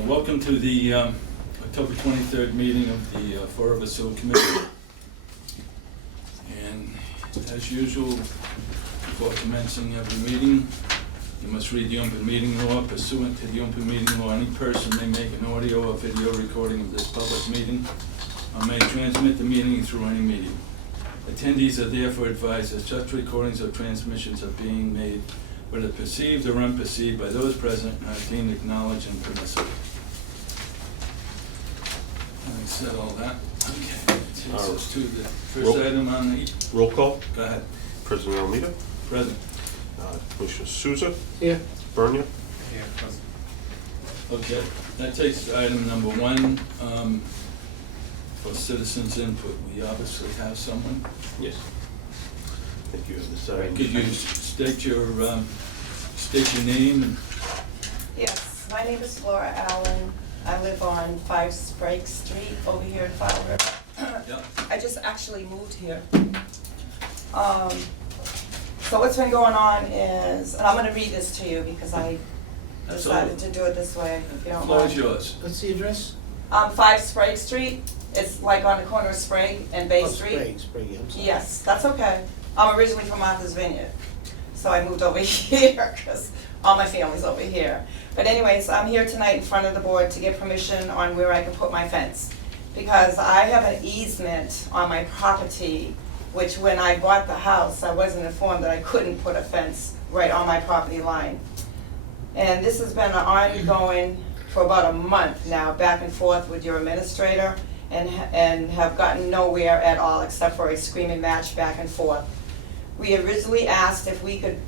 Welcome to the October 23rd meeting of the Fall River Sewer Committee. And as usual, before commencing every meeting, you must read the open meeting law. Pursuant to the open meeting law, any person may make an audio or video recording of this public meeting or may transmit the meeting through any medium. Attendees are therefore advised that such recordings or transmissions are being made, whether perceived or unperceived by those present, and are deemed acknowledged and permissible. Having said all that, okay, takes us to the first item on the, Roll call. go ahead, President Almeida. President. Commissioner Souza. Yeah. Bernia. Okay, that takes us to item number 1, for citizens input. We obviously have someone. Yes. I think you have this item. Could you state your name and, Yes, my name is Laura Allen. I live on 5 Sprague Street over here in Fall River. yeah, I just actually moved here. So what's been going on is, and I'm gonna read this to you because I decided to do it this way, if you the don't floor is mind. yours. What's the address? 5 Sprague Street, it's like on the corner of Sprague and Bay Oh, Street. Sprague, I'm sorry. Yes, that's okay. I'm originally from Martha's Vineyard, so I moved over here because all my family's over here. But anyways, I'm here tonight in front of the board to get permission on where I can put my fence. Because I have an easement on my property, which when I bought the house, I wasn't informed that I couldn't put a fence right on my property line. And this has been ongoing for about a month now, back and forth with your administrator, and have gotten nowhere at all except for a screaming match back and forth. We originally asked if we could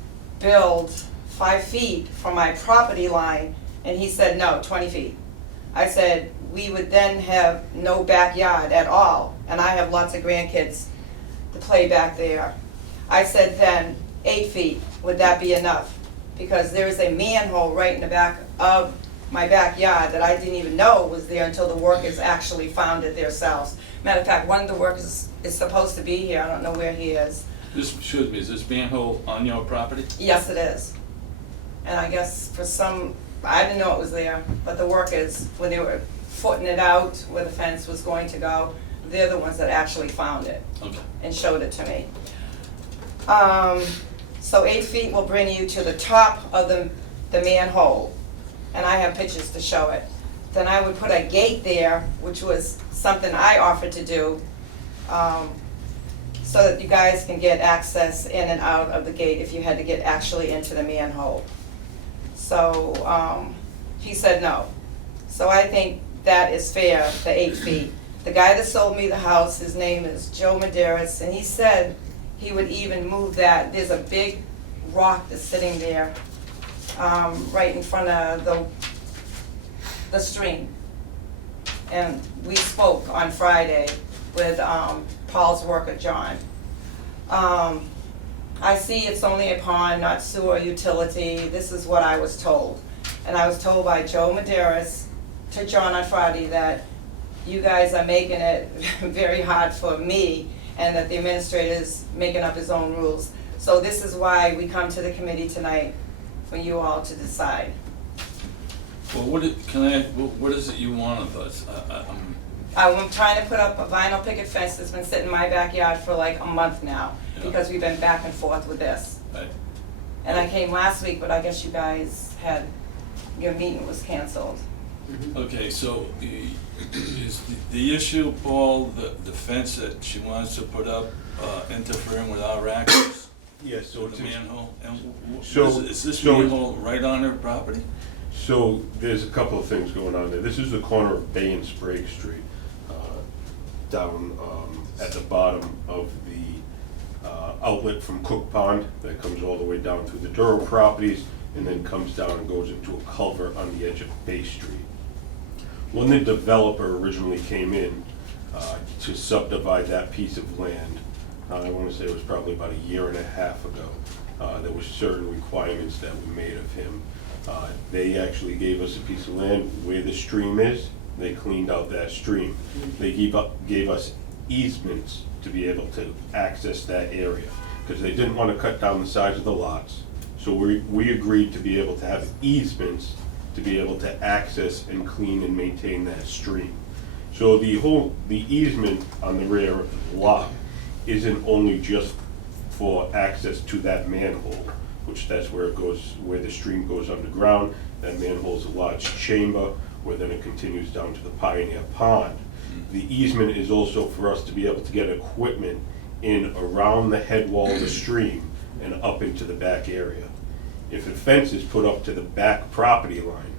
build 5 feet from my property line, and he said no, 20 feet. I said we would then have no backyard at all, and I have lots of grandkids to play back there. I said then 8 feet, would that be enough? Because there is a manhole right in the back of my backyard that I didn't even know was there until the workers actually found it themselves. Matter of fact, one of the workers is supposed to be here, I don't know where he is. Excuse me, is this manhole on your property? Yes, it is. And I guess for some, I didn't know it was there, but the workers, when they were footing it out where the fence was going to go, they're the ones that actually found it Okay. and showed it to me. So 8 feet will bring you to the top of the manhole, and I have pictures to show it. Then I would put a gate there, which was something I offered to do, so that you guys can get access in and out of the gate if you had to get actually into the manhole. So, he said no. So I think that is fair, the 8 feet. The guy that sold me the house, his name is Joe Maderas, and he said he would even move that. There's a big rock that's sitting there, right in front of the stream. And we spoke on Friday with Paul's worker, John. I see it's only a pond, not sewer utility. This is what I was told. And I was told by Joe Maderas to John on Friday that you guys are making it very hard for me and that the administrator's making up his own rules. So this is why we come to the committee tonight, for you all to decide. Well, what is it you want of us? I'm trying to put up a vinyl picket fence that's been sitting in my backyard for like a month now, Yeah. because we've been back and forth with this. Right. And I came last week, but I guess you guys had, your meeting was canceled. Okay, so is the issue, Paul, the fence that she wants to put up interfering with our access Yes, so to the manhole? And So- is this so- manhole right on her property? So there's a couple of things going on there. This is the corner of Bay and Sprague Street, down at the bottom of the outlet from Cook Pond that comes all the way down through the Durham properties and then comes down and goes into a culvert on the edge of Bay Street. When the developer originally came in to subdivide that piece of land, I want to say it was probably about a year and a half ago, there were certain requirements that were made of him. They actually gave us a piece of land where the stream is. They cleaned out that stream. They gave us easements to be able to access that area because they didn't want to cut down the size of the lots. So we agreed to be able to have easements to be able to access and clean and maintain that stream. So the easement on the rear lot isn't only just for access to that manhole, which that's where it goes, where the stream goes underground. That manhole's a large chamber, where then it continues down to the Pioneer Pond. The easement is also for us to be able to get equipment in around the head wall of the stream and up into the back area. If a fence is put up to the back property line,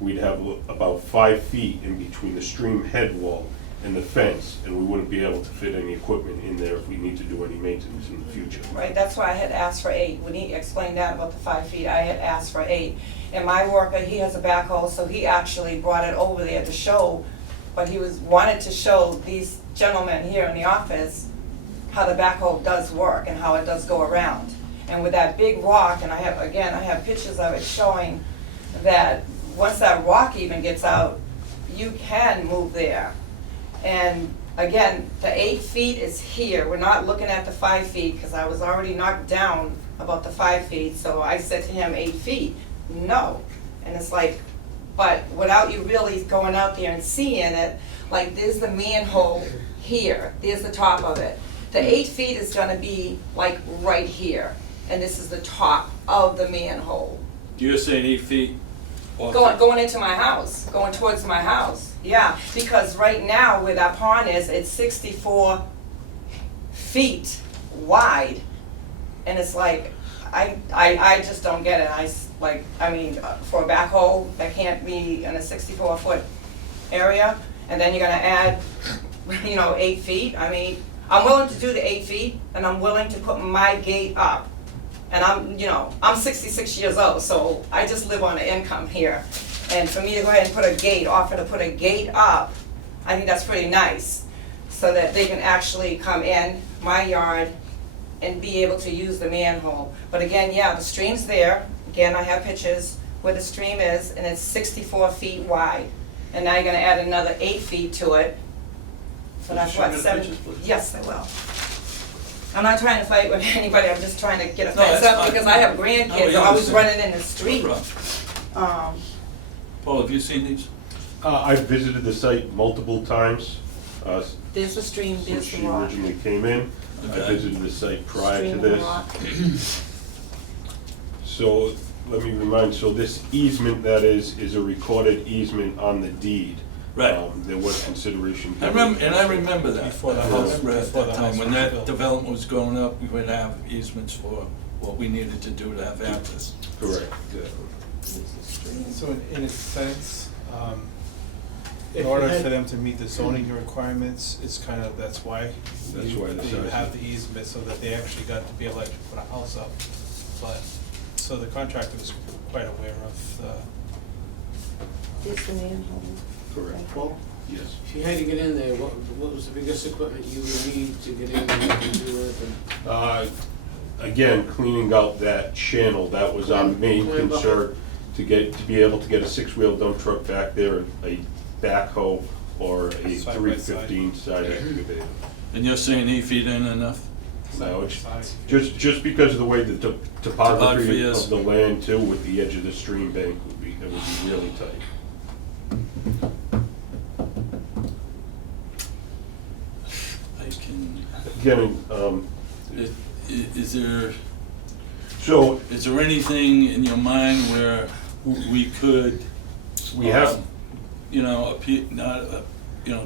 we'd have about 5 feet in between the stream head wall and the fence, and we wouldn't be able to fit any equipment in there if we need to do any maintenance in the future. Right, that's why I had asked for 8. When he explained that about the 5 feet, I had asked for 8. And my worker, he has a backhoe, so he actually brought it over there to show, but he wanted to show these gentlemen here in the office how the backhoe does work and how it does go around. And with that big rock, and I have pictures of it showing that once that rock even gets out, you can move there. And again, the 8 feet is here. We're not looking at the 5 feet because I was already knocked down about the 5 feet. So I said to him, 8 feet? No. And it's like, but without you really going out there and seeing it, like there's the manhole here. There's the top of it. The 8 feet is gonna be like right here. And this is the top of the manhole. You're saying 8 feet off? Going into my house, going towards my house, yeah, because right now where that pond is, it's 64 feet wide, and it's like, I just don't get it, for a backhoe, that can't be in a 64-foot area, and then you're gonna add, 8 feet, I'm willing to do the 8 feet, and I'm willing to put my gate up. And I'm 66 years old, so I just live on an income here. And for me to go ahead and offer to put a gate up, I think that's pretty nice. So that they can actually come in my yard and be able to use the manhole. But again, yeah, the stream's there. Again, I have pictures where the stream is, and it's 64 feet wide. And now you're gonna add another 8 feet to it. So that's Show what, me the 7? pictures, please. Yes, I will. I'm not trying to fight with anybody, I'm just trying to get a No, fence that's up fine. because I have No, grandkids, we they're always understand. running in the street. No problem. Paul, have you seen these? I've visited the site multiple times, There's the stream, since there's the she rock. originally came in. I Okay. visited the site prior to Stream and this. rock. So, let me remind, so this easement that is a recorded easement on the deed. Right. There was consideration. I remember that. Before the I house- remember at before that the time, house when was that built. development was going up, we would have easements for what we needed to do to have access. Correct. So in a sense, If in you order had- for them to meet the zoning requirements, it's kind of, that's why That's you why the you size. have the easement, so that they actually got to be able to put a house up. But, so the contractor was quite aware of the, There's the manhole. Correct. Well, Yes. if you had to get in there, what was the biggest equipment you would need to get in there and do it? Again, cleaning out that channel, that was our main Clean bucket. concern, to be able to get a 6-wheel dump truck back there, a backhoe, or a Side by side. 315 side excavator. And you're saying 8 feet ain't enough? No, it's side. just because of the way the Topography topography is. of the land too, with the edge of the stream bank, it would be really tight. I can, Again, is there so anything in your mind where we could, we have,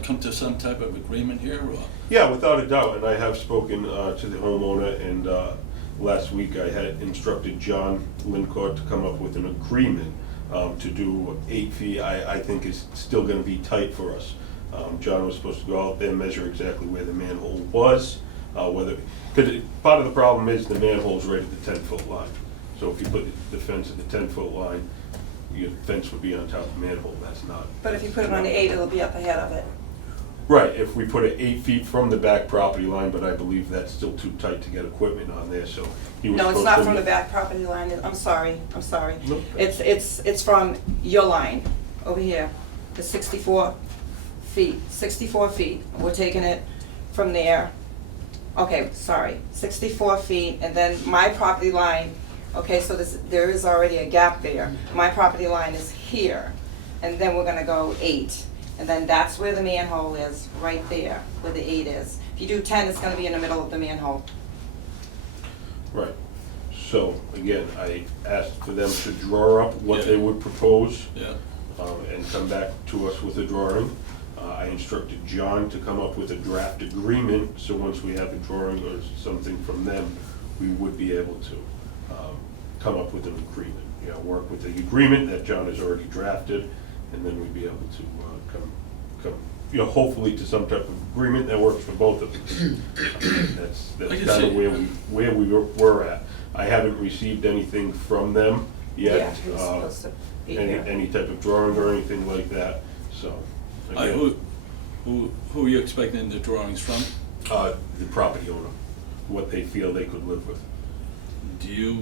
come to some type of agreement here, or? yeah, without a doubt, and I have spoken to the homeowner, and last week I had instructed John Lincourt to come up with an agreement to do 8 feet. I think is still gonna be tight for us. John was supposed to go out there and measure exactly where the manhole was, because part of the problem is the manhole's right at the 10-foot line. So if you put the fence at the 10-foot line, your fence would be on top of the manhole, that's not. But if you put it on the 8, it'll be up ahead of it. Right, if we put it 8 feet from the back property line, but I believe that's still too tight to get equipment on there, so he was No, it's supposed not to- from the back property line, I'm sorry. Nope. It's from your line, over here, the 64 feet, 64 feet. We're taking it from there. Okay, sorry, 64 feet, and then my property line Okay, so there is already a gap there. My property line is here, and then we're gonna go 8. And then that's where the manhole is, right there, where the 8 is. If you do 10, it's gonna be in the middle of the manhole. Right. So, again, I asked for them to draw up what they would propose, Yeah, and come back to us with a drawing. I instructed John to come up with a draft agreement, so once we have a drawing or something from them, we would be able to come up with an agreement. You know, work with the agreement that John has already drafted, and then we'd be able to come, you know, hopefully to some type of agreement that works for both of us. I That's can kind of see- where we were at. I haven't received anything from them Yeah, yet. he was supposed to be Any, here. any type of drawing or anything like that, so. again, who are you expecting the drawings from? The property owner, what they feel they could live with. Do you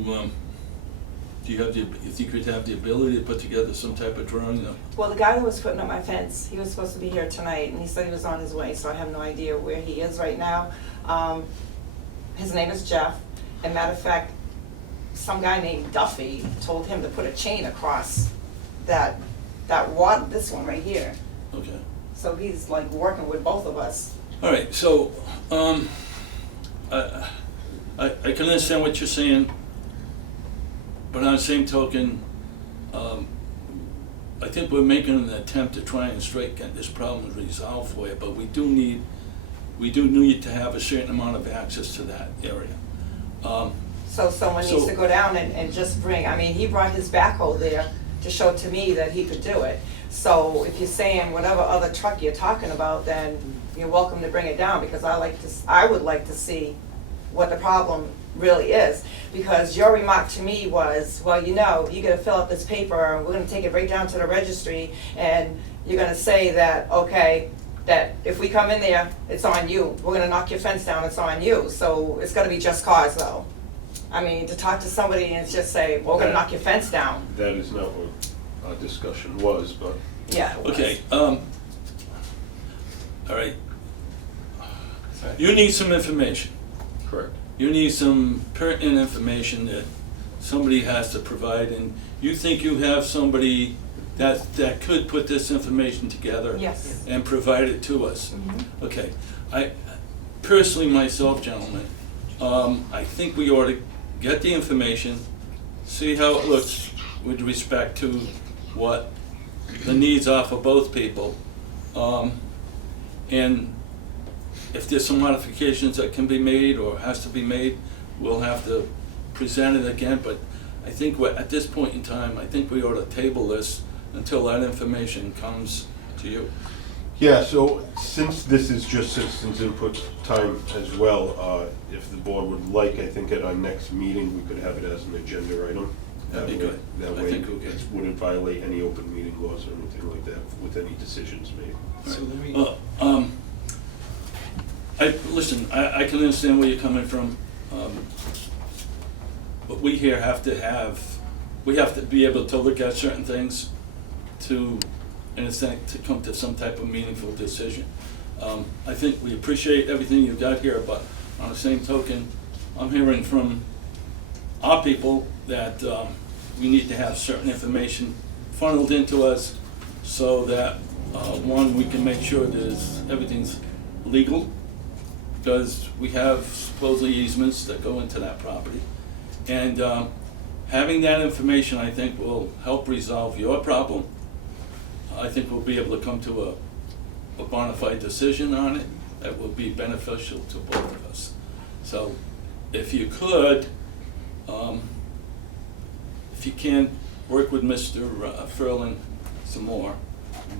have you think you'd have the ability to put together some type of drawing? Well, the guy that was putting up my fence, he was supposed to be here tonight, and he said he was on his way, so I have no idea where he is right now. His name is Jeff, and matter of fact, some guy named Duffy told him to put a chain across that water, this one right here. Okay. So he's like working with both of us. All right, so, I can understand what you're saying, but on the same token, I think we're making an attempt to try and get this problem resolved for you, but we do need to have a certain amount of access to that area. So someone needs So- to go down and just bring, I mean, he brought his backhoe there to show to me that he could do it. So if you're saying whatever other truck you're talking about, then you're welcome to bring it down, because I would like to see what the problem really is. Because your remark to me was, well, you know, you gotta fill out this paper, and we're gonna take it right down to the registry, and you're gonna say that, okay, that if we come in there, it's on you. We're gonna knock your fence down, it's on you. So it's gonna be just cause though. I mean, to talk to somebody and just say, well, we're gonna knock your fence down. That is not what our discussion was, but Yeah, it was. Okay, all right. You need some information. correct. You need some pertinent information that somebody has to provide, and you think you have somebody that could put this information together? Yes. And provide it to us? Mhm. Okay, I, personally myself, gentlemen, I think we ought to get the information, see how it looks with respect to what the needs are for both people. And if there's some modifications that can be made or has to be made, we'll have to present it again, but I think at this point in time, I think we ought to table this until that information comes to you. Yeah, so since this is just citizens input time as well, if the board would like, I think at our next meeting, we could have it as an agenda item. That'd be That way- good. That I way, think we'll get- it wouldn't violate any open meeting laws or anything like that with any decisions made. So let me, Listen, I can understand where you're coming from, but we here have to be able to look at certain things to, in a sense, to come to some type of meaningful decision. I think we appreciate everything you've got here, but on the same token, I'm hearing from our people that we need to have certain information funneled into us so that, one, we can make sure everything's legal, because we have supposedly easements that go into that property. And having that information, I think, will help resolve your problem. I think we'll be able to come to a bona fide decision on it that will be beneficial to both of us. So if you could, if you can, work with Mr. Furlan some more,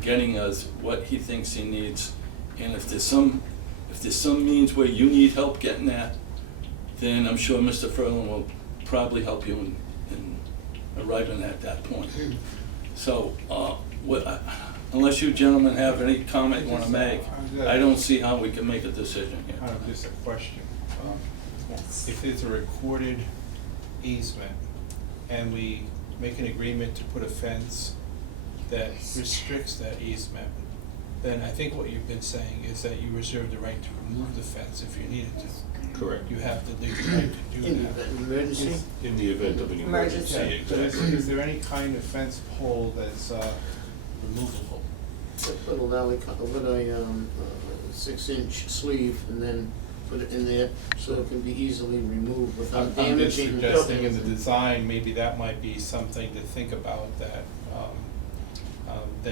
getting us what he thinks he needs. And if there's some means where you need help getting that, then I'm sure Mr. Furlan will probably help you in arriving at that point. So, unless you gentlemen have any comment you want to make, I don't see how we can make a decision here. just a question. Yes. If there's a recorded easement and we make an agreement to put a fence that restricts that easement, then I think what you've been saying is that you reserve the right to remove the fence if you needed to. Correct. You have the legal right to do In that. emergency? In the event of an Emergency. emergency, But exactly. is there any kind of fence pole that's removable? Put a lally, put a 6-inch sleeve and then put it in there so it can be easily removed without I'm just damaging. suggesting in the design, maybe that might be something to think about, that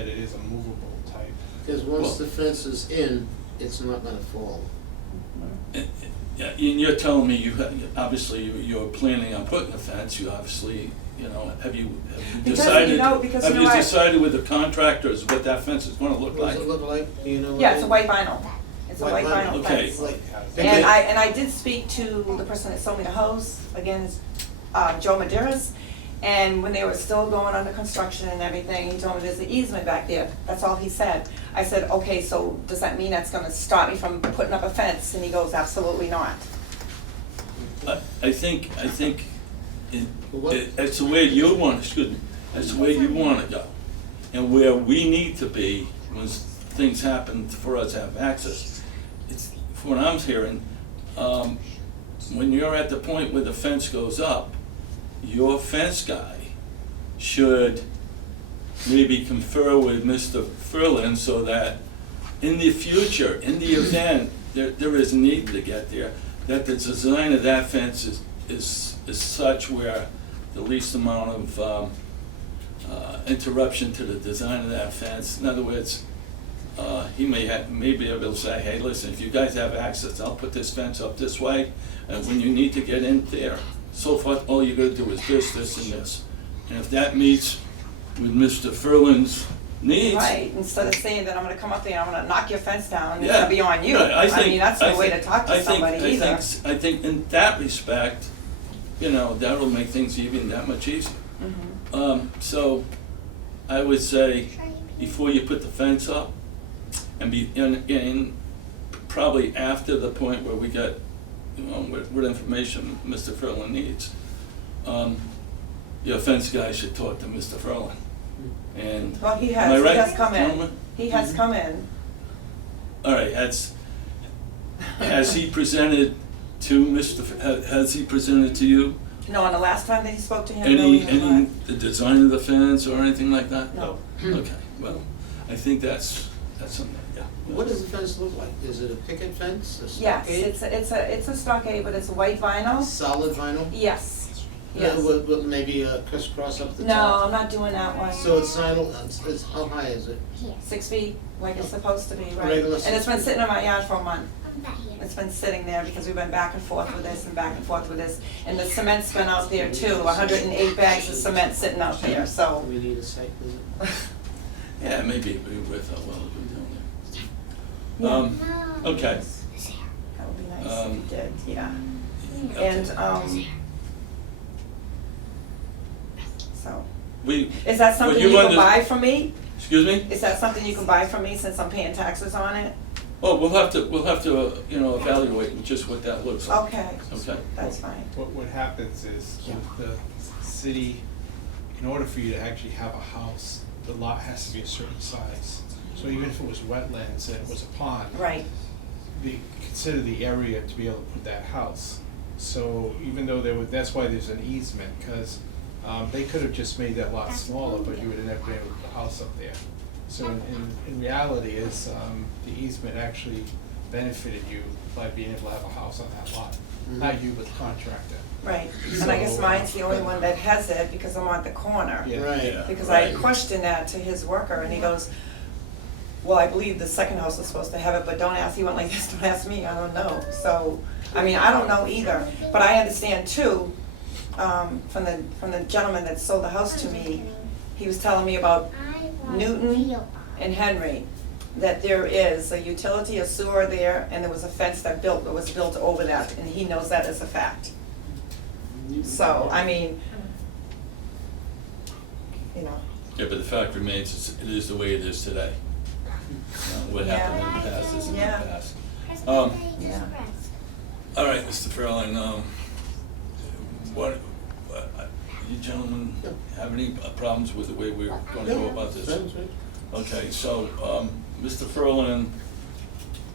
it is a movable type. Because once the fence is in, it's not gonna fall. Yeah, and you're telling me obviously you're planning on putting a fence, you obviously, have you Because, decided? because Have you you know what? decided with the contractors what that fence is gonna look What like? does it look like? Do you know? Yeah, it's a white vinyl. It's a White white vinyl. vinyl Okay. fence. Like, And I did speak to the person that sold me the hose, again, it's Joe Maderas. And when they were still going under construction and everything, he told me there's an easement back there. That's all he said. I said, okay, so does that mean that's gonna stop me from putting up a fence? And he goes, absolutely not. I think What- it's the way you want, excuse me, it's the way you wanna go. And where we need to be when things happen for us to have access. It's, from what I'm hearing, when you're at the point where the fence goes up, your fence guy should maybe confer with Mr. Ferlin so that in the future, in the event there is need to get there, that the design of that fence is such where the least amount of interruption to the design of that fence. In other words, he may be able to say, hey, listen, if you guys have access, I'll put this fence up this way, and when you need to get in there, so far, all you gotta do is this, and this. And if that meets with Mr. Ferlin's needs. Right, instead of saying that I'm gonna come up there, I'm gonna knock your fence down, it's Yeah. gonna be on you. Right, I mean, that's no way to talk I to think- somebody either. I think in that respect, that'll make things even that much easier. Mhm. So I would say, before you put the fence up, and probably after the point where we get, what information Mr. Ferlin needs, your fence guy should talk to Mr. Ferlin. And, Well, he am I has, right, he has come in, gentlemen? he has come in. All right, has he presented to has he presented to you No, and the last time that he spoke to him, no, he has not. the design of the fence or anything like that? No. Okay, well, I think that's something, yeah. What does the fence look like? Is it a picket fence, a Yes, stockade? it's a stockade, but it's white vinyl. Solid vinyl? Yes, yes. With maybe a crisscross up the No, top? I'm not doing that one. So it's vinyl, it's, how high is it? 6 feet, like it's supposed to be, right? Regular And it's been 6 sitting in my yard for a month. It's been sitting there because we've been back and forth with this and back and forth with this. And the cement's been out there too, 108 bags of cement sitting out there, so. We need a site visit. Yeah, maybe it'd be worth a while to go down there. Okay. That would be nice if you did, yeah. Okay. And, so, We, is that something you you can under- buy from me? excuse me? Is that something you can buy from me since I'm paying taxes on it? Oh, we'll have to, evaluate just what that looks like. Okay, Okay. that's fine. What happens is with the city, in order for you to actually have a house, the lot has to be a certain size. So even if it was wetlands and it was a pond. Right, Consider the area to be able to put that house. So even though that's why there's an easement, because they could have just made that lot smaller, but you would have never been able to put a house up there. So in reality is, the easement actually benefited you by being able to have a house on that lot. Not you, but the contractor. right. And I guess So- mine's the only one that has it because I'm on the corner. Yeah. Right. Because I Right. questioned that to his worker and he goes, well, I believe the second house is supposed to have it, but don't ask, he went like this, don't ask me, I don't know. So, I mean, I don't know either, but I understand too, from the gentleman that sold the house to me, he was telling me about Newton and Henry, that there is a utility, a sewer there, and there was a fence that was built over that, and he knows that as a fact. So, I mean, you know, Yeah, but the fact remains, it is the way it is today. What happened in the past is in the Yeah. past. yeah. All right, Mr. Ferlin, you gentlemen have any problems with the way we're going to go about this? Sounds right. Okay, so, Mr. Ferlin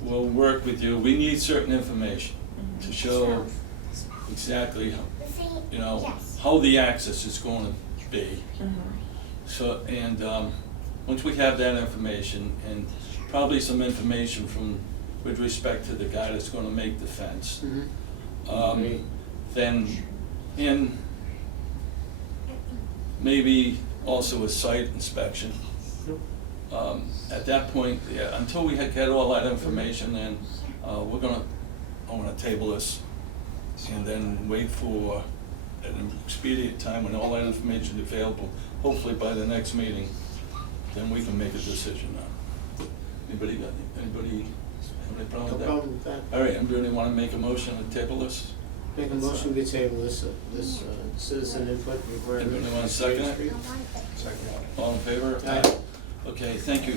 will work with you. We need certain information to show exactly, you know, how the access is going to be. So, and, once we have that information, and probably some information from, with respect to the guy that's gonna make the fence, Great. then, and maybe also a site inspection. At that point, yeah, until we get all that information, then, I wanna table this, and then wait for an expedient time when all that information is available, hopefully by the next meeting, then we can make a decision on. Anybody have any problem No with that? problem with that. All right, anybody wanna make a motion to table this? Make a motion to table this citizen input requirement. Anybody want to second it? Second. All in favor? Aye. Okay, thank you.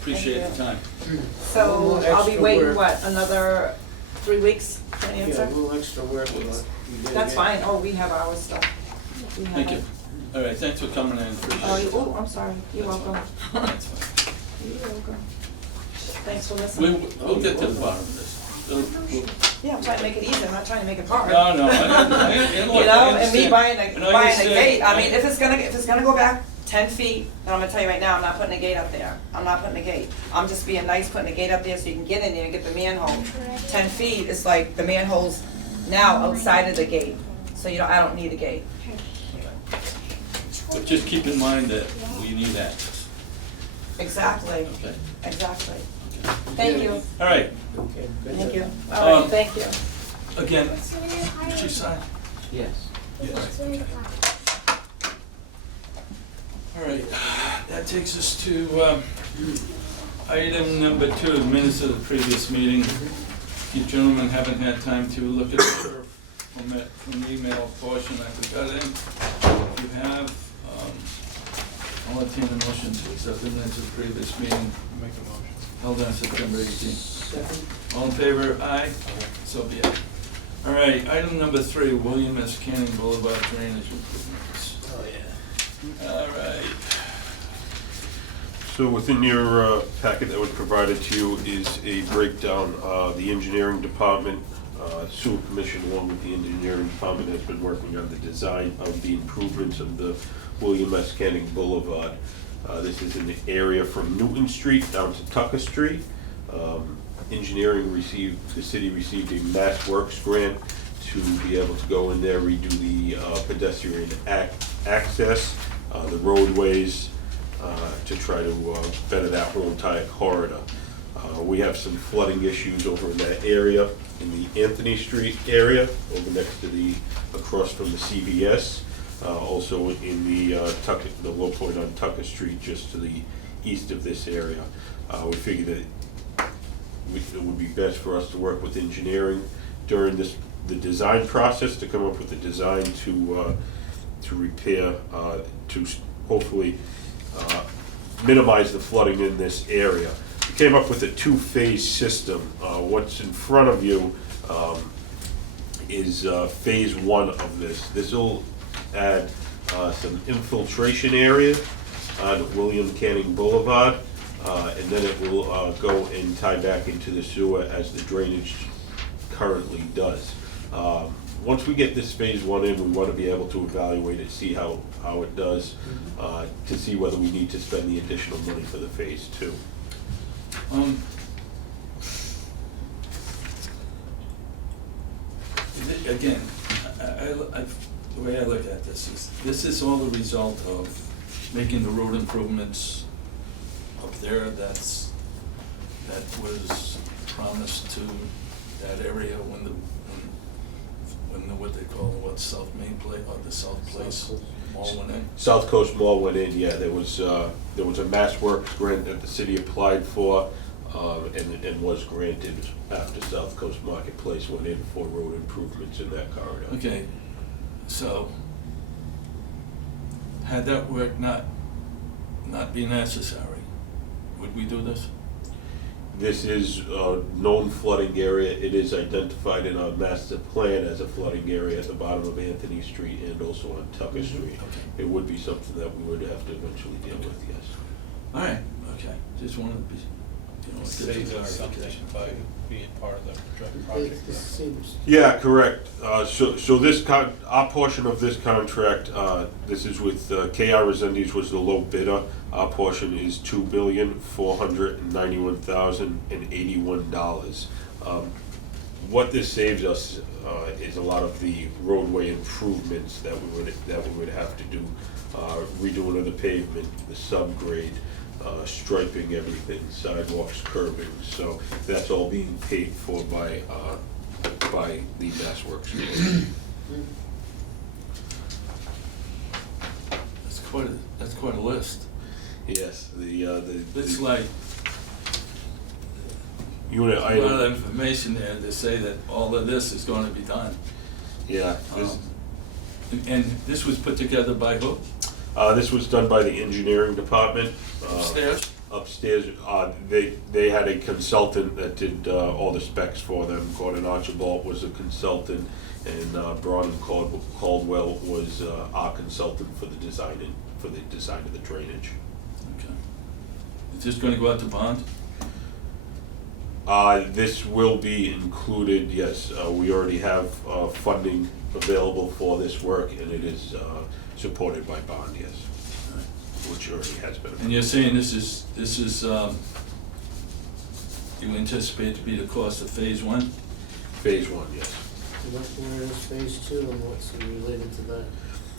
Appreciate the Thank time. So Little I'll be extra waiting, work. what, another 3 weeks for an Yeah, answer? a little extra work, but you gotta That's get- fine, oh, we have our stuff. We have Thank you. it. All right, thanks for coming in, appreciate Oh, it. oh, I'm sorry, you're That's welcome. fine. That's fine. You're welcome. Thanks for listening. We'll get to the bottom of this. We'll- Yeah, I'm trying to make it easy, I'm not trying to make it hard. No, and look, You know, I and me understand. buying And a, I buying a understand. gate, I mean, if it's gonna go back 10 feet, then I'm gonna tell you right now, I'm not putting a gate up there. I'm not putting a gate. I'm just being nice, putting a gate up there so you can get in there and get the manhole. 10 feet is like, the manhole's now outside of the gate, so I don't need a gate. But just keep in mind that we need access, Exactly, okay? exactly. Okay. Thank you, All right, Okay, good. thank you. All Um, right, thank you. again, did you sign? Yes. All right, that takes us to item number 2, minutes of the previous meeting. You gentlemen haven't had time to look at the from the email portion that we got in. If you have, I'll entertain a motion to accept the minutes of the previous meeting Make a motion. held on September 18th. Second. All in favor? Aye? So be it. All right, item number 3, William S. Canning Boulevard drainage improvements. Oh, yeah. All right. So within your packet that was provided to you is a breakdown. The engineering department, sewer commission, along with the engineering department, has been working on the design of the improvements of the William S. Canning Boulevard. This is an area from Newton Street down to Tucker Street. The city received a Mass Works grant to be able to go in there, redo the pedestrian access, the roadways, to try to better that whole entire corridor. We have some flooding issues over in that area, in the Anthony Street area, over next to across from the CVS. Also in the low point on Tucker Street, just to the east of this area. We figured that it would be best for us to work with engineering during the design process, to come up with a design to repair, to hopefully minimize the flooding in this area. We came up with a 2-phase system. What's in front of you is phase 1 of this. This will add some infiltration area on William Canning Boulevard, and then it will go and tie back into the sewer as the drainage currently does. Once we get this phase 1 in, we want to be able to evaluate it, see how it does, to see whether we need to spend the additional money for the phase 2. Again, the way I look at this is all the result of making the road improvements up there that was promised to that area when what they call South Main Place, or the South Place all went in. South Coast Mall went in, yeah, there was a Mass Works grant that the city applied for, and was granted after South Coast Marketplace went in for road improvements in that corridor. Okay, so had that work not be necessary, would we do this? This is a known flooding area. It is identified in our master plan as a flooding area at the bottom of Anthony Street and also on Tucker Street. Okay. It would be something that we would have to eventually deal with, yes. All right, Okay, just wanted to be, get some Saves us something clarification. by being part of the It project. this seems, Yeah, correct. So this our portion of this contract, this is with KR Resendes was the low bidder. Our portion is $2,491,081. What this saves us is a lot of the roadway improvements that we would have to do, redoing of the pavement, the subgrade, striping everything, sidewalks, curbing. So that's all being paid for by the Mass Works. That's quite a list. Yes, It's like, unit a lot item. of information there to say that all of this is gonna be done. Yeah, this, And this was put together by who? this was done by the engineering department. Upstairs? Upstairs, they had a consultant that did all the specs for them. Gordon Archibald was a consultant, and Braun and Caldwell was our consultant for the design of the drainage. Okay. Is this gonna go out to bond? This will be included, yes. We already have funding available for this work, and it is supported by bond, yes, which already has been. And you're saying this is, you anticipate to be the cost of phase one? Phase one, yes. where is phase two and what's related to that?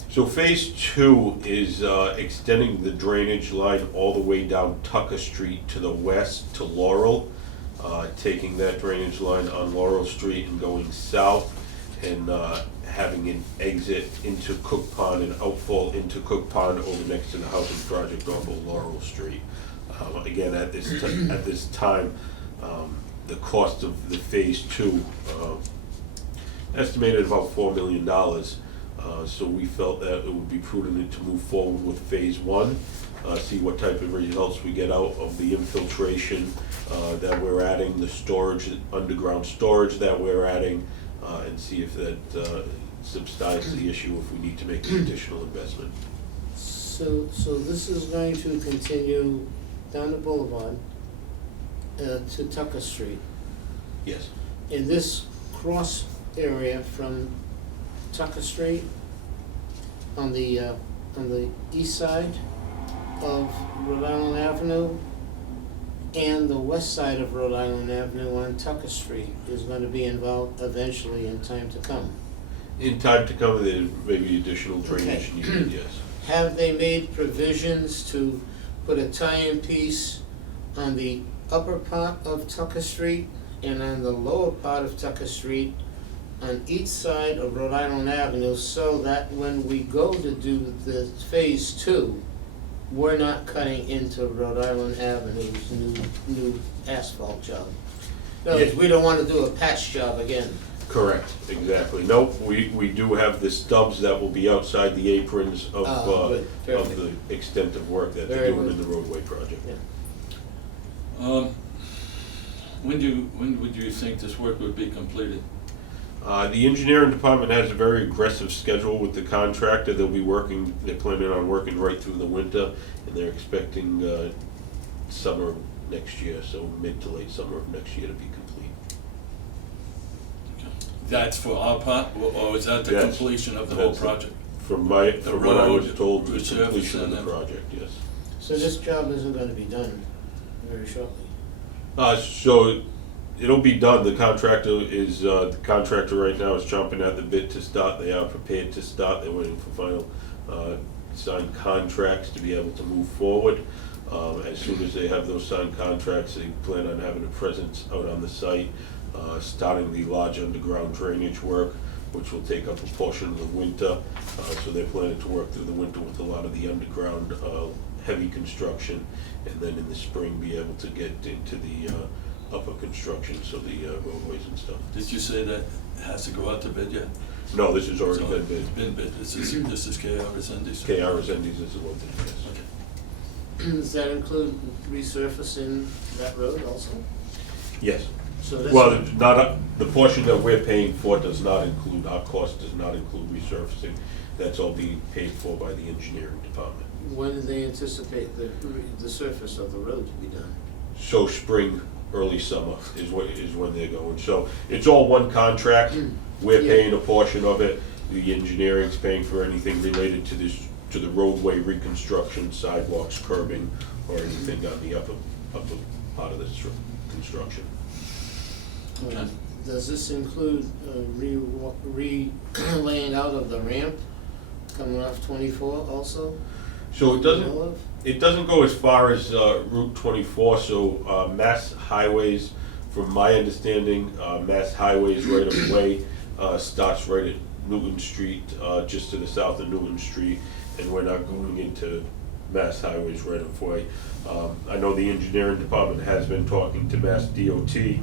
So phase two is extending the drainage line all the way down Tucker Street to the west to Laurel, taking that drainage line on Laurel Street and going south, and having an exit into Cook Pond and outfall into Cook Pond over next to the housing project off of Laurel Street. Again, at this time, the cost of the phase two, estimated about $4 million. So we felt that it would be prudent to move forward with phase one, see what type of results we get out of the infiltration that we're adding, the storage, underground storage that we're adding, and see if that subsides the issue if we need to make an additional investment. So this is going to continue down the boulevard to Tucker Street. Yes. In this cross area from Tucker Street on the east side of Rhode Island Avenue and the west side of Rhode Island Avenue on Tucker Street is gonna be involved eventually in time to come. In time to come, there may be additional drainage Okay. needed, yes. Have they made provisions to put a tie-in piece on the upper part of Tucker Street and on the lower part of Tucker Street on each side of Rhode Island Avenue, so that when we go to do the phase two, we're not cutting into Rhode Island Avenue's new asphalt job? In other words, we don't wanna do a patch job again. Correct, exactly. Nope, we do have the stubs that will be outside the aprons of good. of Perfect. the extent of work that they're Very doing good. in the roadway project. Yeah. When would you think this work would be completed? The engineering department has a very aggressive schedule with the contractor. They're planning on working right through the winter, and they're expecting summer next year, so mid to late summer of next year to be complete. That's for our part, or is that the That's- completion of the whole that's it. project? From what I was road, told, the resurface completion of the and- project, yes. So this job isn't gonna be done very shortly. So it'll be done. The contractor right now is chomping at the bit to start. They are prepared to start. They're waiting for final signed contracts to be able to move forward. As soon as they have those signed contracts, they plan on having a presence out on the site, starting the large underground drainage work, which will take up a portion of the winter. So they're planning to work through the winter with a lot of the underground heavy construction, and then in the spring be able to get into the upper construction, so the roadways and stuff. Did you say that has to go out to bid yet? No, this has already So been It's bid. been bid, this is KR Resendes? KR Resendes is the one that did this. Okay. Does that include resurfacing that road also? Yes. So this. Well, the portion that we're paying for does not include, our cost does not include resurfacing. That's all being paid for by the engineering department. when do they anticipate the surface of the road to be done? So spring, early summer is when they're going. So it's all one contract. We're Yeah. paying a portion of it. The engineering's paying for anything related to the roadway reconstruction, sidewalks, curbing, or anything on the upper part of the construction. Okay. Does this include laying out of the ramp coming off 24 also? So Know it doesn't go as far as Route 24, so Mass Highways, from my understanding, Mass Highways right of way starts right at Newton Street, just to the south of Newton Street, and we're not going into Mass Highways right of way. I know the engineering department has been talking to Mass DOT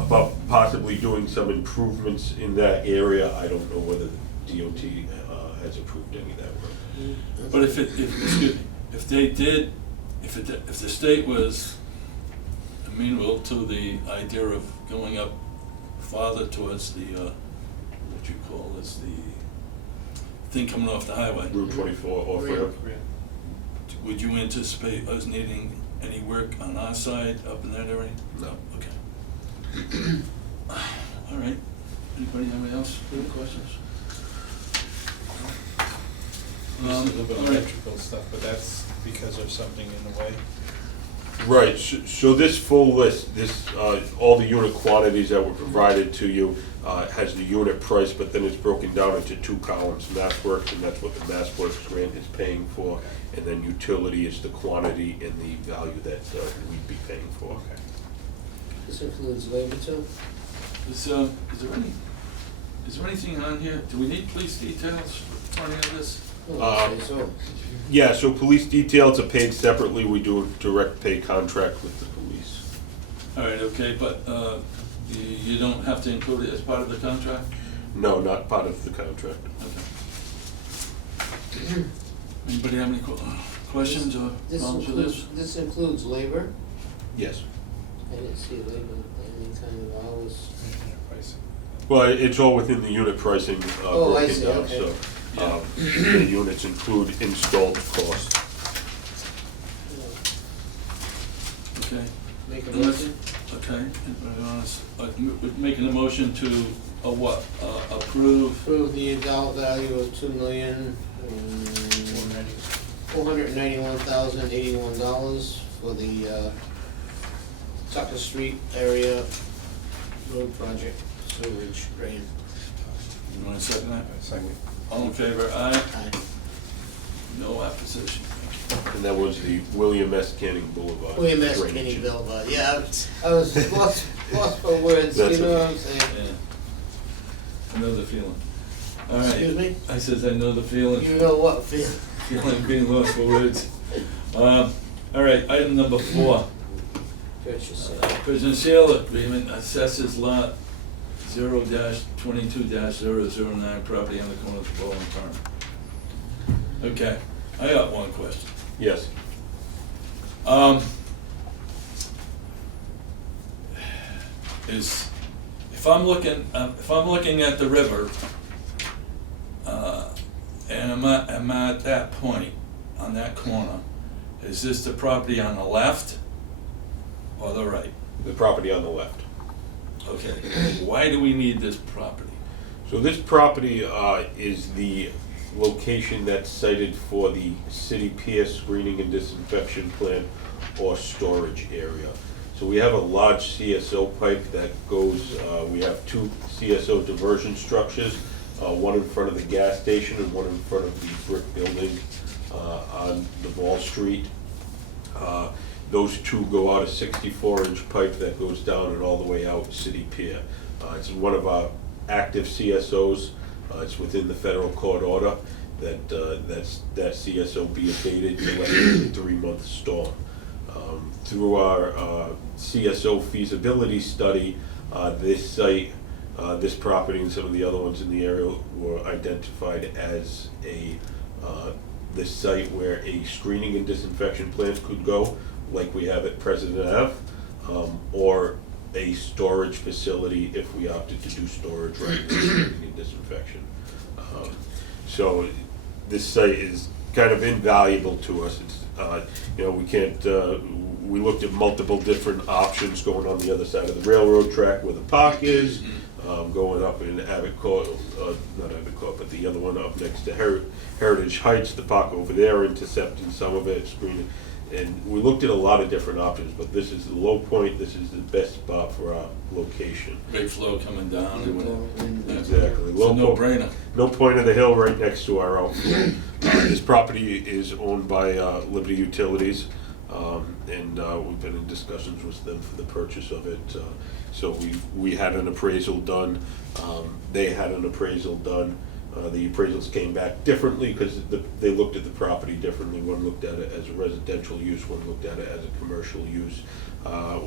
about possibly doing some improvements in that area. I don't know whether DOT has approved any of that work. of? But excuse me, if the state was amenable to the idea of going up farther towards the, what you call as the thing coming off the highway, Route 24 off ramp. would you anticipate us needing any work on our side up in that area? No. Okay. All right. Anybody have any else? Any questions? Just a little bit of all right. electrical stuff, but that's because there's something in the way. Right, so this full list, all the unit quantities that were provided to you has the unit price, but then it's broken down into two columns, MassWorks, and that's what the MassWorks grant is paying for, and then utility is the quantity and the value that we'd be paying for. Okay. This includes labor too? Is there anything on here? Do we need police details for any of this? Oh, I'd say so. Yeah, so police details are paid separately, we do a direct pay contract with the police. All right, okay, but you don't have to include it as part of the contract? No, not part of the contract. Okay. Anybody have any questions or This problems with this? includes, this includes labor? Yes. I didn't see labor, any kind of hours. Pricing. Well, it's all within the unit pricing Oh, I broken see, down, okay. so the units include installed cost. Okay, Make a Unless- motion? okay. Making a motion to, what, approve? Approve the dollar value of $2,491,081 for the Tucker Street area road project, sewage drain. You want to second that? Second. All in favor, aye? Aye. No opposition. And that was the William S. Canning Boulevard. William S. drainage. Kenny Boulevard, yeah, I was lost for words, you That's know what okay. I'm saying? Yeah. I know the feeling. All right. Excuse me? I says I know the feeling. You know what, Phil? Feeling being lost for words. All right, item number 4. Purchase sale. Prison sale agreement assesses lot 0-22-009 property on the corner of the Bowling Farm. Okay, I got one question. Yes. If I'm looking at the river, and I'm at that point, on that corner, is this the property on the left or the right? The property on the left. Okay, why do we need this property? So this property is the location that's cited for the city pier screening and disinfection plant or storage area. So we have a large CSO pipe that goes, we have 2 CSO diversion structures, one in front of the gas station and one in front of the brick building on the Wall Street. Those 2 go out a 64-inch pipe that goes down and all the way out City Pier. It's one of our active CSOs. It's within the federal court order that that CSO be abated to less than a 3-month storm. Through our CSO feasibility study, this site, this property and some of the other ones in the area were identified as the site where a screening and disinfection plant could go, like we have at President Ave, or a storage facility if we opted to do storage rather than screening and disinfection. So this site is kind of invaluable to us. It's, you know, we can't, we looked at multiple different options going on the other side of the railroad track where the park is, going up in Abbott Court, not Abbott Court, but the other one up next to Heritage Heights, the park over there, intercepting some of it, screening. And we looked at a lot of different options, but this is the low point, this is the best spot for our location. Big flow coming down. and- Exactly. It's a Low po- no-brainer. No point of the hill right next to our outfield. This property is owned by Liberty Utilities, and we've been in discussions with them for the purchase of it. So we had an appraisal done, they had an appraisal done. The appraisals came back differently because they looked at the property differently. One looked at it as a residential use, one looked at it as a commercial use.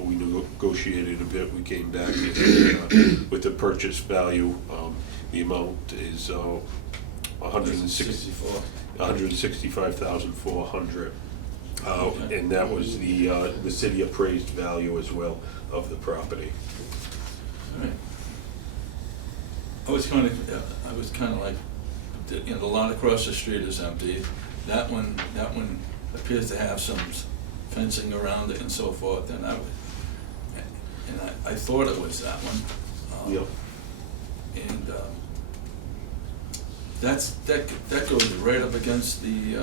We negotiated a bit, we came back with the purchase value. The amount is $165,400. Okay. And that was the city appraised value as well of the property. All right. I was kind of like, you know, the lot across the street is empty. That one appears to have some fencing around it and so forth, and I thought it was that one. Yep. And that goes right up against the,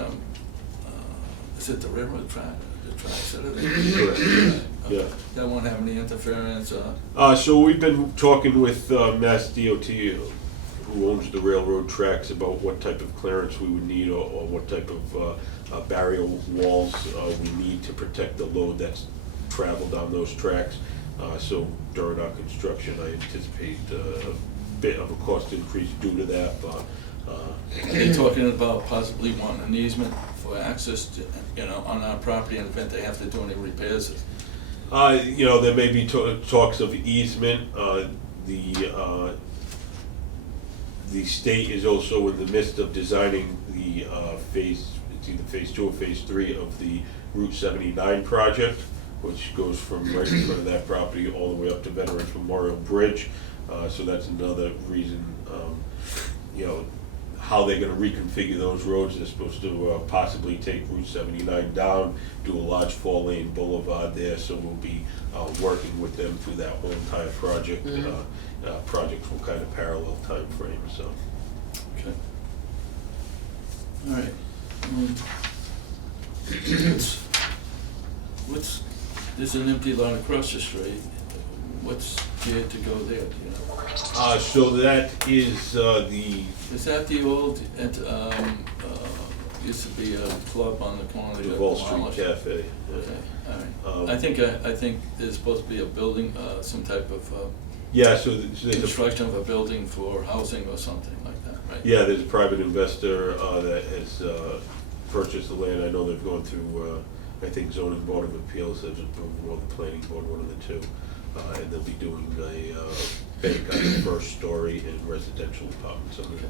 is it the railroad track, the tracks that are there? Correct. Yeah. That won't have any interference, So we've been talking with Mass DOT, who owns the railroad tracks, about what type of clearance we would need, or what type of barrier walls we need to protect the load that's traveled on those tracks. So during our construction, I anticipate a bit of a cost increase due to that, but they're talking about possibly wanting an easement for access to, you know, on our property in the event they have to do any repairs. you know, there may be talks of easement. The state is also in the midst of designing the phase, it's either phase 2 or phase 3 of the Route 79 project, which goes from right in front of that property all the way up to Veterans Memorial Bridge. So that's another reason, you know, how they're gonna reconfigure those roads. They're supposed to possibly take Route 79 down, do a large 4-lane boulevard there, so we'll be working with them through that whole entire project. Projects will kind of parallel time frame, so. Okay. All right. There's an empty lot across the street. What's there to go there, do you know? So that is Is that the old, used to be a club on the corner? the that Wall Street demolished? Cafe. Okay, all right. Um, I think there's supposed to be a building, some type of Yeah, so there's a, construction of a building for housing or something like that, right? yeah, there's a private investor that has purchased the land. I know they've gone through, I think zoning board of appeals, or the planning board, one of the two. And they'll be doing a bank on the first story and residential apartments on the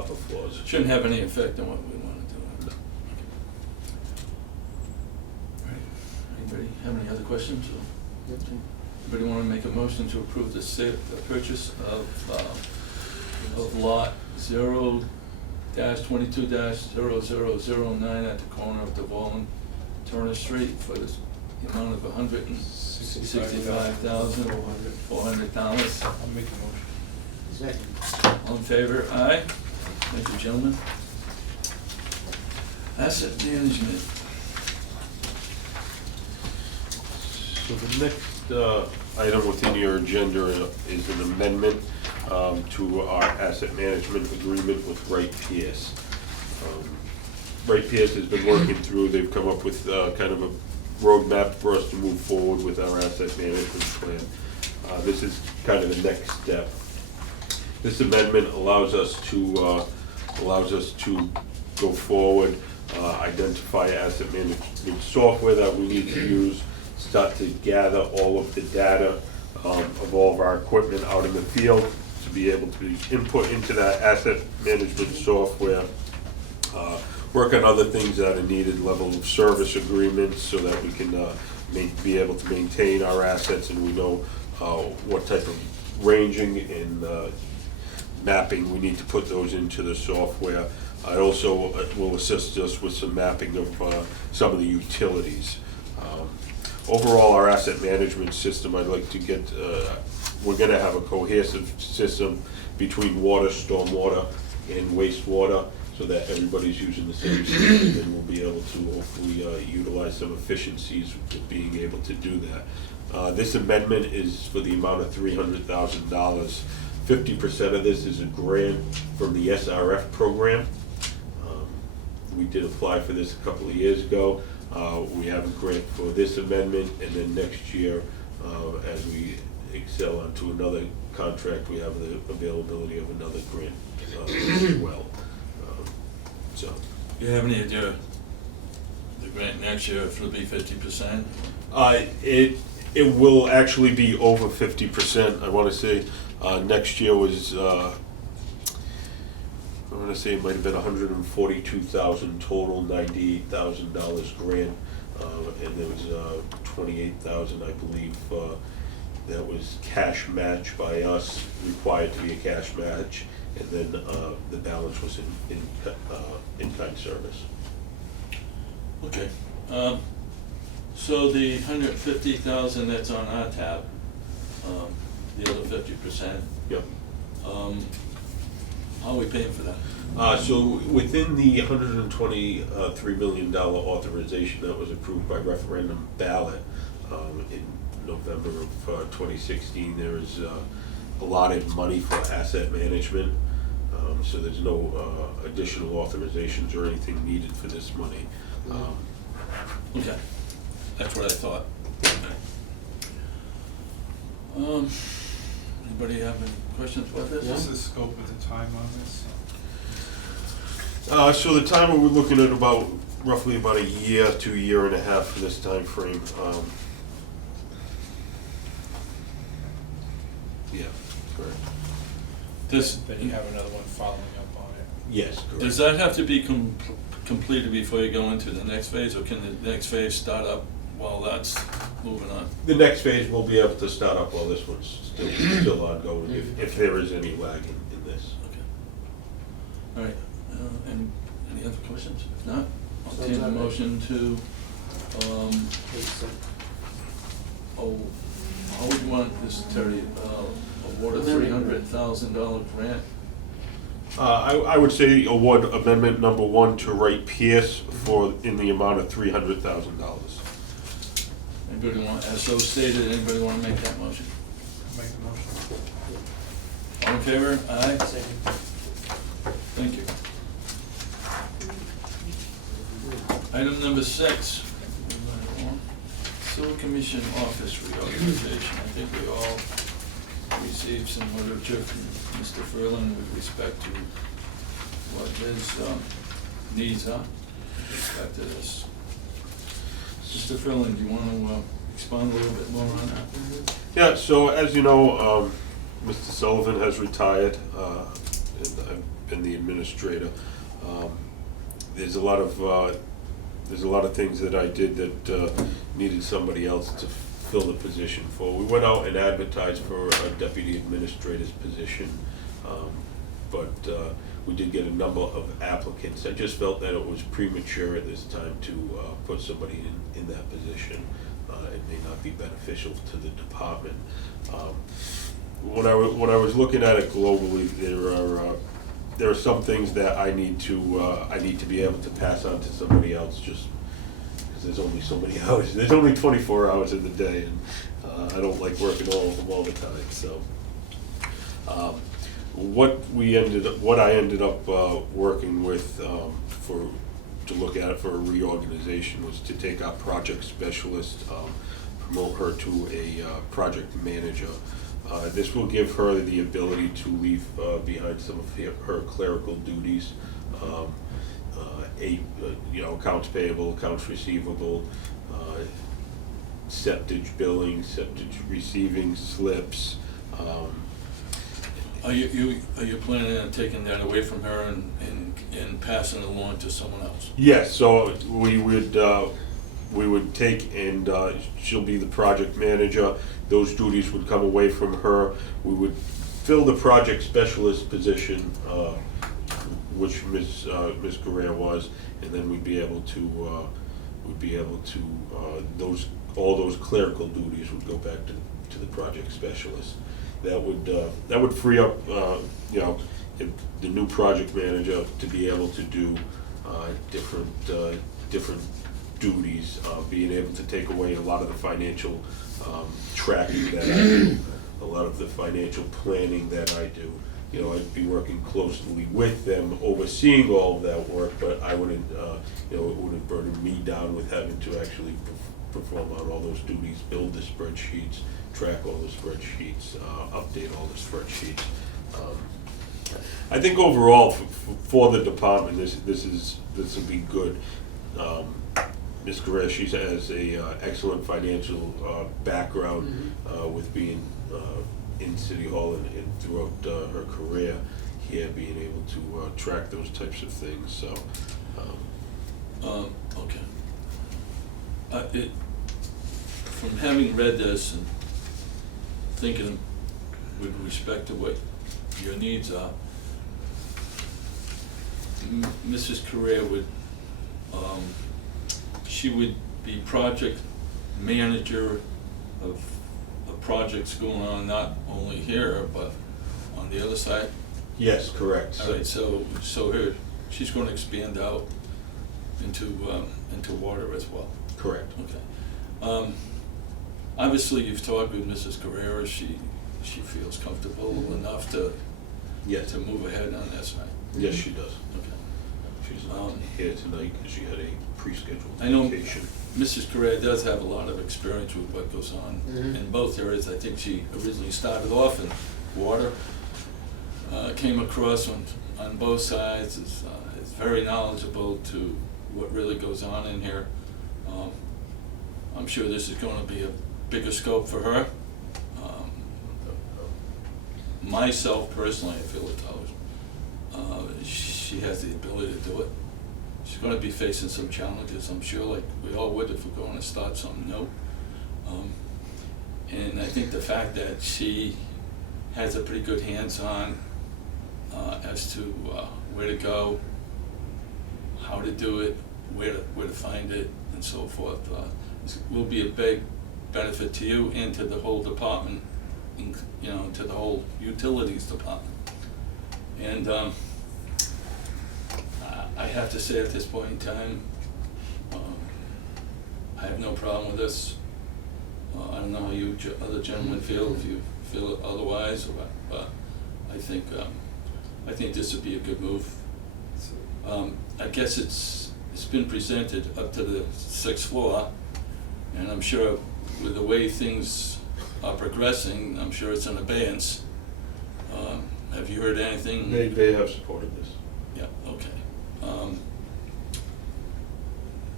upper floors. Shouldn't have any effect on what we want to do. No. All right. Anybody have any other questions? Anybody want to make a motion to approve the purchase of lot 0-22-0009 at the corner of Duval and Turner Street for the amount of $165,400? I'll make a motion. Second. All in favor? Aye. Thank you, gentlemen. Asset management. So the next item within your agenda is an amendment to our asset management agreement with Wright Pierce. Wright Pierce has been working through, they've come up with kind of a roadmap for us to move forward with our asset management plan. This is kind of the next step. This amendment allows us to go forward, identify asset management software that we need to use, start to gather all of the data of all of our equipment out in the field to be able to be input into that asset management software. Work on other things that are needed, level of service agreements, so that we can be able to maintain our assets, and we know what type of ranging and mapping we need to put those into the software. It also will assist us with some mapping of some of the utilities. Overall, our asset management system, I'd like to get, we're gonna have a cohesive system between water, stormwater, and wastewater, so that everybody's using the same system, and we'll be able to hopefully utilize some efficiencies with being able to do that. This amendment is for the amount of $300,000. 50% of this is a grant from the SRF program. We did apply for this a couple of years ago. We have a grant for this amendment, and then next year, as we excel onto another contract, we have the availability of another grant as well. So, Do you have any idea, the grant next year, if it'll be 50%? it will actually be over 50%. I want to say next year was, I'm going to say it might have been $142,000 total, $98,000 grant, and there was $28,000, I believe, that was cash match by us, required to be a cash match, and then the balance was in-kind service. Okay, so the 150,000 that's on our tab, the other 50%, Yep. how are we paying for that? So within the $123 million authorization that was approved by referendum ballot in November of 2016, there is allotted money for asset management. So there's no additional authorizations or anything needed for this money. Okay, that's what I thought. Anybody have any questions about this? What's the scope of the time on this? So the timer, we're looking at about, roughly about a year to a year and a half for this time frame. Yeah, correct. Then you have another one following up on it. Yes, correct. Does that have to be completed before you go into the next phase, or can the next phase start up while that's moving on? The next phase will be able to start up while this one's still ongoing, if there is any lag in this. Okay. All right, any other questions? If not, I'll So take a not- motion to, how would you want this, Terry, award a $300,000 grant? I would say award amendment number 1 to Wright Pierce in the amount of $300,000. Anybody want, as so stated, anybody want to make that motion? Make the motion. All in favor? Aye? Thank you. Item number 6, Civil Commission Office reorganization. I think we all received some literature from Mr. Ferlin with respect to what his needs are with respect to this. Mr. Ferlin, do you want to expound a little bit more on that? Yeah, so as you know, Mr. Sullivan has retired, and I've been the administrator. There's a lot of things that I did that needed somebody else to fill the position for. We went out and advertised for a deputy administrator's position, but we did get a number of applicants. I just felt that it was premature at this time to put somebody in that position. It may not be beneficial to the department. When I was looking at it globally, there are some things that I need to be able to pass on to somebody else, just because there's only so many hours. There's only 24 hours in the day, and I don't like working all of them all the time. So, what I ended up working with to look at it for a reorganization was to take our project specialist, promote her to a project manager. This will give her the ability to leave behind some of her clerical duties, accounts payable, accounts receivable, septage billing, septage receiving slips. Are you planning on taking that away from her and passing it along to someone else? Yes, so we would take, and she'll be the project manager. Those duties would come away from her. We would fill the project specialist position which Ms. Correa was, and then we'd be able to, all those clerical duties would go back to the project specialist. That would free up, if the new project manager to be able to do different duties, being able to take away a lot of the financial tracking that I do, a lot of the financial planning that I do. I'd be working closely with them, overseeing all of that work, but I wouldn't, it wouldn't burden me down with having to actually perform on all those duties, build the spreadsheets, track all the spreadsheets, update all the spreadsheets. I think overall, for the department, this will be good. Ms. Correa, she has a excellent financial background with being in City Hall and throughout her career here, being able to track those types of things, so. Okay. From having read this and thinking with respect to what your needs are, Mrs. Correa would, she would be project manager of projects going on not only here, but on the other side? Yes, correct. All right, so here, she's gonna expand out into water as well. Correct. Okay. Obviously, you've talked with Mrs. Carrera, she feels comfortable enough to Yes. to move ahead on this, right? Yes, she does. Okay. She's not here tonight because she had a pre-scheduled I know vacation. Mrs. Carrera does have a lot of experience with what goes on in both areas. I think she originally started off in water, came across on both sides, is very knowledgeable to what really goes on in here. I'm sure this is gonna be a bigger scope for her. Myself personally, I feel it does. She has the ability to do it. She's gonna be facing some challenges, I'm sure, like we all would if we're going to start something new. And I think the fact that she has a pretty good hands-on as to where to go, how to do it, where to find it, and so forth, will be a big benefit to you and to the whole department, to the whole utilities department. And I have to say at this point in time, I have no problem with this. I don't know how you other gentlemen feel, if you feel otherwise, or what, but I think this would be a good move. I guess it's been presented up to the 6th floor, and I'm sure with the way things are progressing, I'm sure it's in abeyance. Have you heard anything? They have supported this. Yeah, okay.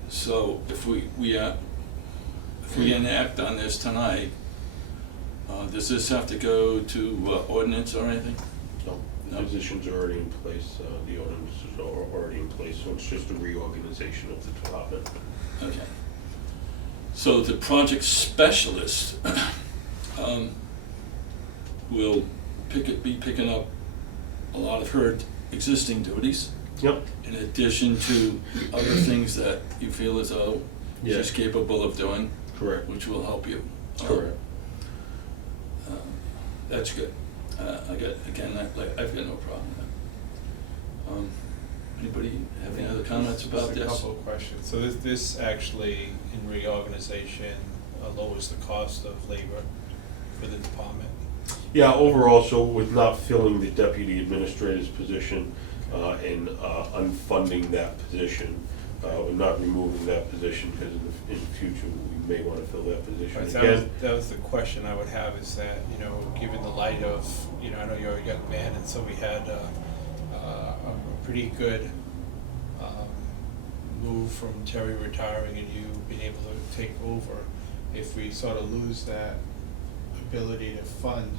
So if we enact on this tonight, does this have to go to ordinance or anything? No, No. positions are already in place, the ordinances are already in place, so it's just a reorganization of the department. Okay. So the project specialist will be picking up a lot of her existing duties, Yep. in addition to other things that you feel as though she's Yes. capable of doing, Correct. which will help you. Correct. That's good. I've got no problem with that. Anybody have any other comments about Just this? a couple of questions. So this actually, in reorganization, lowers the cost of labor for the department? Yeah, overall, so with not filling the deputy administrator's position, and unfunding that position, we're not removing that position, because in the future, we may want to fill that position Right, again. that was the question I would have, is that, given the light of, I know you're a young man, and so we had a pretty good move from Terry retiring and you being able to take over. If we sort of lose that ability to fund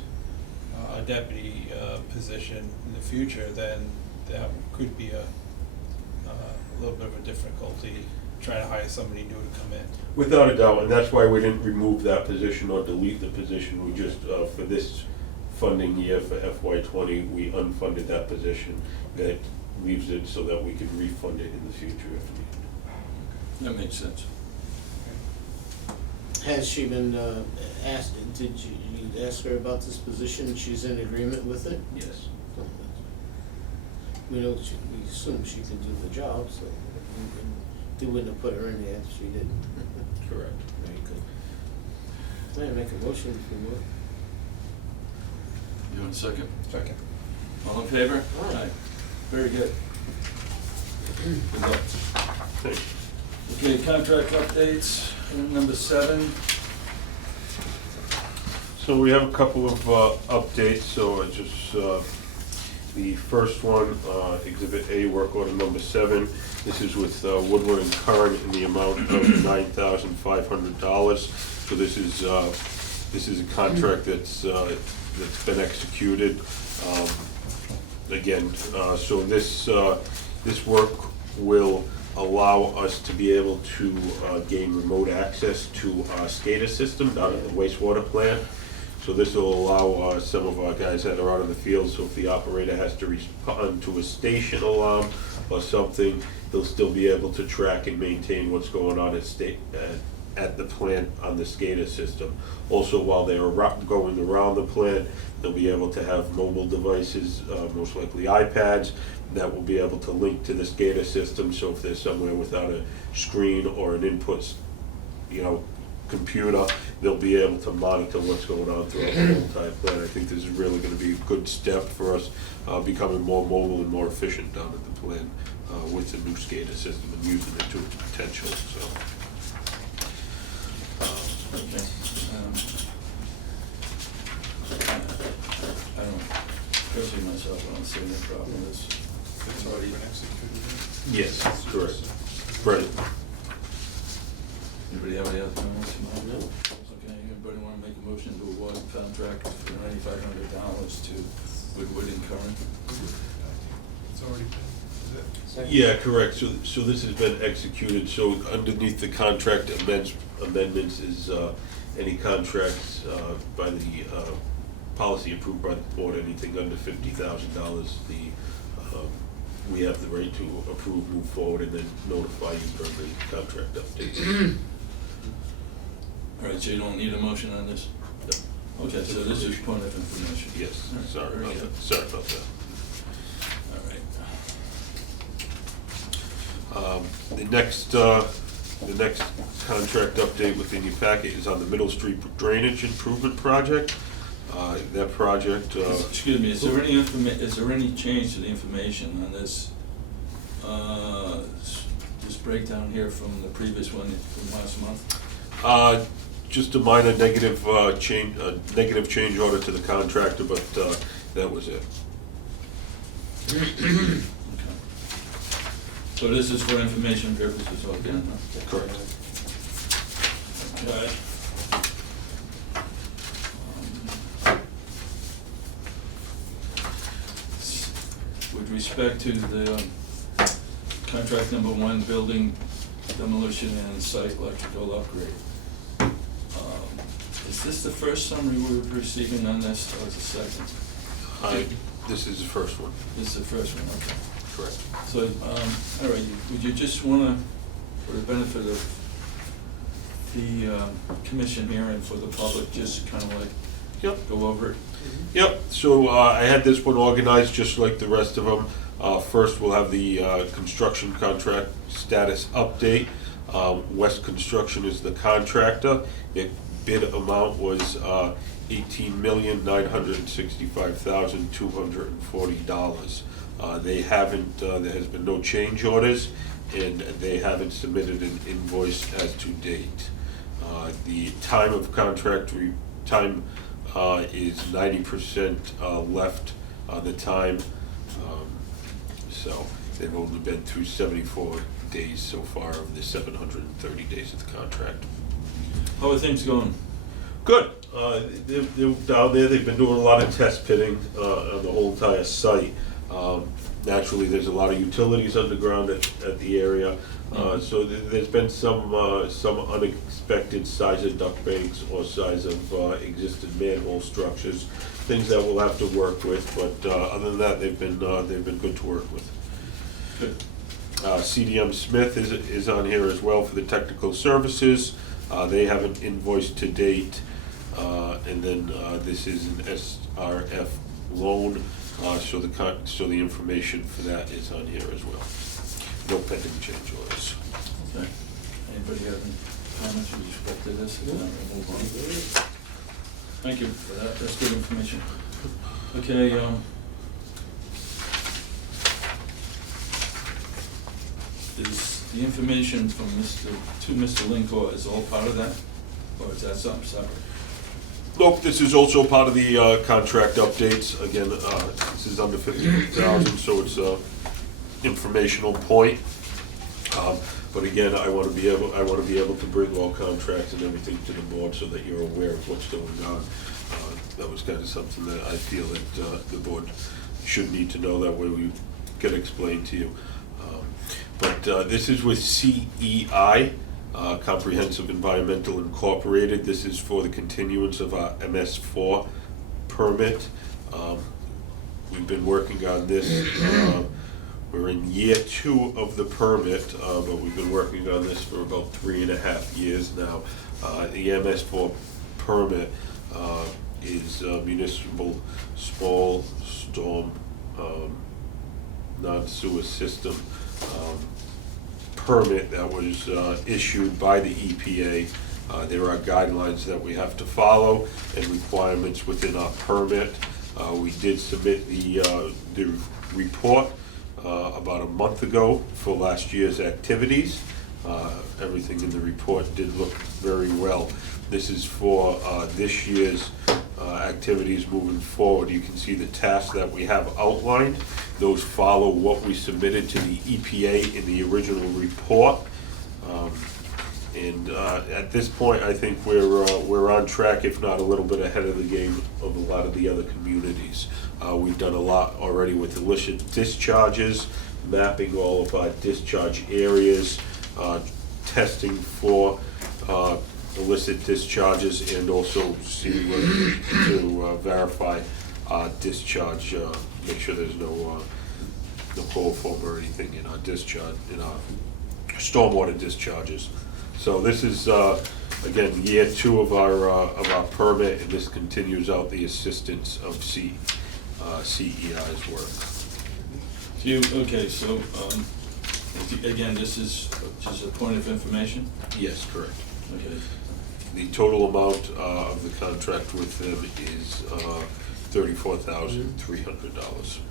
a deputy position in the future, then that could be a little bit of a difficulty trying to hire somebody new to come in. Without a doubt, and that's why we didn't remove that position or delete the position. We just, for this funding year for FY '20, we unfunded that position. That leaves it so that we can refund it in the future if needed. That makes sense. Has she been asked, did you ask her about this position? She's in agreement with it? Yes. We know, we assume she can do the job, so we wouldn't have put her in there if she didn't. Correct. Very good. May I make a motion if you would? You want a second? Second. All in favor? Aye. Very good. Good luck. Thanks. Okay, contract updates, number 7. So we have a couple of updates, so it's just the first one, Exhibit A, work order number 7. This is with Woodward and Curran in the amount of $9,500. So this is a contract that's been executed. Again, so this work will allow us to be able to gain remote access to our SCADA system down at the wastewater plant. So this will allow some of our guys that are out in the field, so if the operator has to respond to a station alarm or something, they'll still be able to track and maintain what's going on at the plant on the SCADA system. Also, while they're going around the plant, they'll be able to have mobile devices, most likely iPads, that will be able to link to the SCADA system, so if they're somewhere without a screen or an input, computer, they'll be able to monitor what's going on throughout the entire plant. I think this is really gonna be a good step for us, becoming more mobile and more efficient down at the plant, with the new SCADA system and using it to its potential, so. Okay. I don't, personally myself, I don't see any problem with this. It's already been executed. Yes, correct. Right. Anybody have any other comments? No. Okay, anybody want to make a motion to award a contract for $9,500 to Woodward and Curran? It's already been, is it? Second. Yeah, correct. So this has been executed, so underneath the contract amendments is any contracts by the policy approved by the board, anything under $50,000, we have the right to approve, move forward, and then notify you during the contract update. All right, so you don't need a motion on this? No. Okay, so this is point of information. Yes, All right, sorry very about good. that. Sorry about that. All right. The next contract update within your packet is on the Middle Street Drainage Improvement Project. That project, Excuse me, is there any change to the information on this, this breakdown here from the previous one from last month? just a minor negative change order to the contractor, but that was it. Okay. So this is for information purposes, okay? Correct. Okay. With respect to the contract number 1, building demolition and site electrical upgrade, is this the first summary we were receiving on this, or is it second? This is the first one, This is the first one, okay. correct. So, all right, would you just wanna, for the benefit of the commission here and for the public, just kind of like Yep. go over it? Yep, so I had this one organized just like the rest of them. First, we'll have the construction contract status update. West Construction is the contractor. The bid amount was $18,965,240. They haven't, there has been no change orders, and they haven't submitted an invoice as to date. The time of contract time is 90% left on the time. So they've only been through 74 days so far of the 730 days of the contract. How are things going? Good. They're down there, they've been doing a lot of test pitting on the whole entire site. Naturally, there's a lot of utilities underground at the area. So there's been some unexpected size of duct banks or size of existing manhole structures, things that we'll have to work with, but other than that, they've been good to work with. Good. CDM Smith is on here as well for the technical services. They have an invoice to date. And then this is an SRF loan, so the information for that is on here as well. No pending change orders. Okay. Anybody have any comments with respect to this? If not, we'll move on. Thank you for that, that's good information. Okay, is the information from Mr. Lincor is all part of that? Or is that something separate? Nope, this is also part of the contract updates. Again, this is under 50,000, so it's a informational point. But again, I want to be able to bring all contracts and everything to the board so that you're aware of what's going on. That was kind of something that I feel that the board should need to know, that way we can explain to you. But this is with CEI, Comprehensive Environmental Incorporated. This is for the continuance of our MS4 permit. We've been working on this. We're in year 2 of the permit, but we've been working on this for about 3.5 years now. The MS4 permit is a municipal small storm non-sewer system permit that was issued by the EPA. There are guidelines that we have to follow and requirements within our permit. We did submit the report about a month ago for last year's activities. Everything in the report did look very well. This is for this year's activities moving forward. You can see the tasks that we have outlined. Those follow what we submitted to the EPA in the original report. And at this point, I think we're on track, if not a little bit ahead of the game of a lot of the other communities. We've done a lot already with illicit discharges, mapping all of our discharge areas, testing for illicit discharges, and also to verify discharge, make sure there's no chloroform or anything in our discharge, in our stormwater discharges. So this is again year 2 of our permit, and this continues out the assistance of CEI's work. Okay, so again, this is just a point of information? Yes, correct. Okay. The total amount of the contract with them is $34,300.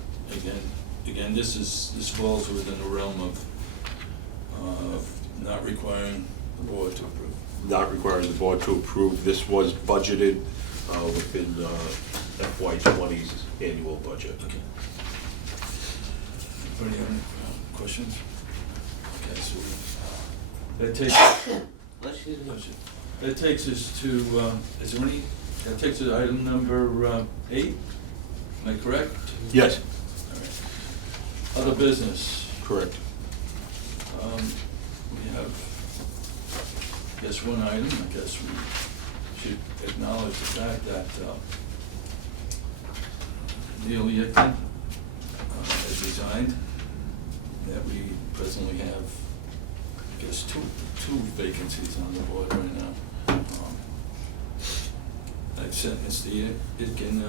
Again, this falls within the realm of not requiring the board to approve. Not requiring the board to approve. This was budgeted within FY20's annual budget. Okay. Anybody have any questions? Okay, so that takes us to, is there any, that takes us to item number 8, am I correct? Yes, All right. Other business. correct. We have, I guess, one item. I guess we should acknowledge the fact that Neil Yickton has resigned, that we presently have, I guess, two vacancies on the board right now. I've sent Mr. Yickton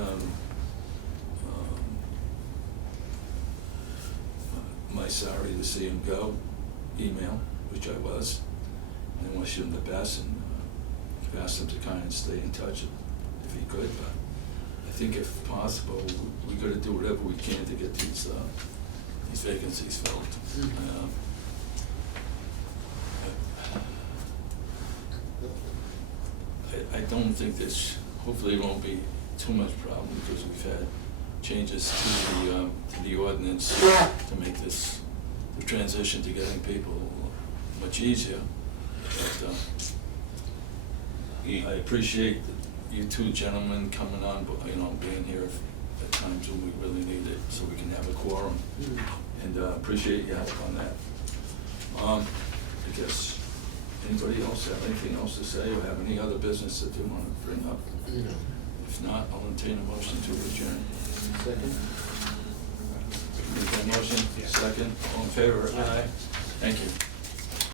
my sorry to see him go email, which I was, and wish him the best, and asked him to kind of stay in touch if he could, but I think if possible, we gotta do whatever we can to get these vacancies filled. I don't think this, hopefully it won't be too much problem, because we've had changes to the ordinance to make this, the transition to getting people much easier. But I appreciate you two gentlemen coming on, but being here at times when we really need it, so we can have a quorum. And appreciate your help on that. I guess, anybody else have anything else to say, or have any other business that they want to bring up? No. If not, I'll entertain a motion to adjourn. Second? that motion? Yeah. Second, all in favor? Aye. Thank you.